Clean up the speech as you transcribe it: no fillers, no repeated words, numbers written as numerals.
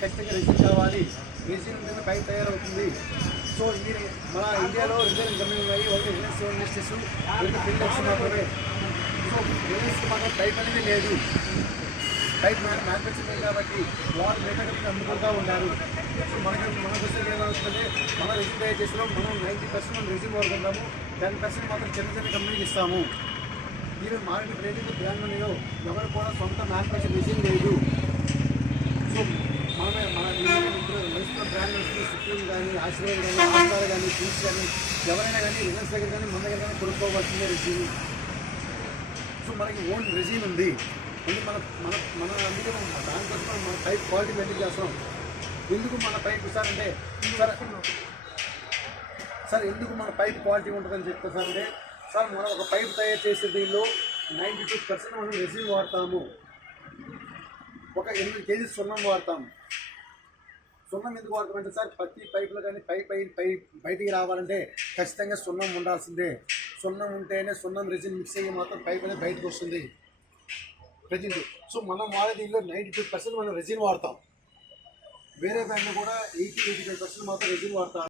ఖచ్చితంగా రెసిన్ కావాలి. రెసిన్ ఉంటేనే పైప్ తయారవుతుంది. సో ఇది మన ఇండియాలో రెండు కంపెనీలు ఉన్నాయి. ఒకటి రిలయన్స్ ఇండస్ట్రీస్, రెండు ఫిలిప్స్ మాత్రమే. సో రిలయన్స్కి మాత్రం పైప్ అనేది లేదు. పైప్ మ్యానుఫ్యాక్చరింగ్ కాబట్టి వాళ్ళు మేకర్కి అమ్ముకుంటూ ఉంటారు. సో మనకు వస్తే ఏమవుతుందంటే మన రెసిన్ తయారు చేసిన మనం 90% మనం రెసిన్ వాడుకుంటాము, 10% మాత్రం చిన్న చిన్న కంపెనీకి ఇస్తాము. ఈరోజు మార్కెట్ రేటింగ్ తెలంగాణలో ఎవరు కూడా సొంత మ్యానుఫ్యాక్చరింగ్ రెసిన్ లేదు. సో మనమే ఇప్పుడు రైతుల బ్రాండ్ వస్తుంది. సుప్రీం కానీ, ఆశీర్వాద్ కానీ, ఆస్కార్ కానీ, పీస్ కానీ ఎవరైనా కానీ రిలయన్స్ దగ్గర కానీ మన దగ్గర కానీ కొనుక్కోవాల్సిందే రెసిన్. సో మనకి ఓన్ రెసిన్ ఉంది. అందుకే మన అందుకే మనం దానికోసం మన పైప్ క్వాలిటీ మెయింటైన్ చేస్తున్నాం. ఎందుకు మన పైప్ అంటే సార్ ఎందుకు మన పైప్ క్వాలిటీ ఉంటుందని చెప్తారంటే సార్ మనం ఒక పైప్ తయారు చేసే దీనిలో 92% మనం రెసిన్ వాడతాము. ఒక 8 కేజీస్ సున్నం వాడతాము. సున్నం ఎందుకు వాడతామంటే సార్ ప్రతి పైపులో కానీ పైప్ బయటికి రావాలంటే ఖచ్చితంగా సున్నం ఉండాల్సిందే. సున్నం ఉంటేనే సున్నం రెసిన్ మిక్స్ అయ్యి మాత్రం పైప్ అనేది బయటకు వస్తుంది ప్రజెంట్. సో మనం వాడే దీనిలో 92% మనం రెసిన్ వాడతాం. వేరే బ్యాండ్లో కూడా 80-85% మాత్రం రెసిన్ వాడతాం.